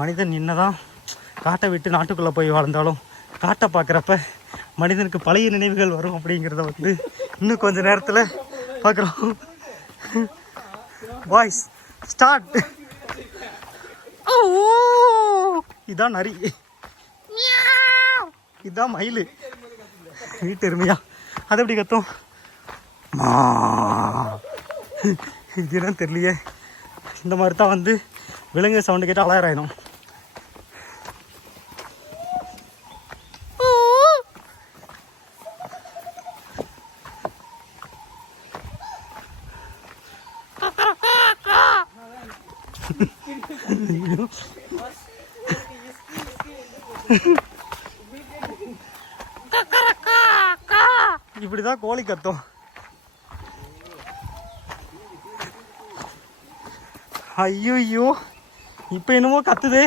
மனிதன் என்னதான் காட்டை விட்டு நாட்டுக்குள்ளே போய் வாழ்ந்தாலும் காட்டை பார்க்குறப்ப மனிதனுக்கு பழைய நினைவுகள் வரும் அப்படிங்கிறத வந்து இன்னும் கொஞ்சம் நேரத்தில் பார்க்குறோம். Voice start. இதான் நரி, இதான் மயில், வீட்டு எருமையா அது எப்படி கத்தும்? இது என்னன்னு தெரியலையே. இந்த மாதிரி தான் வந்து விலங்கு சவுண்டு கேட்டால் அலாயிரம். இப்படிதான் கோழி கத்தும். ஐயோ இப்ப என்னமோ கத்துதே.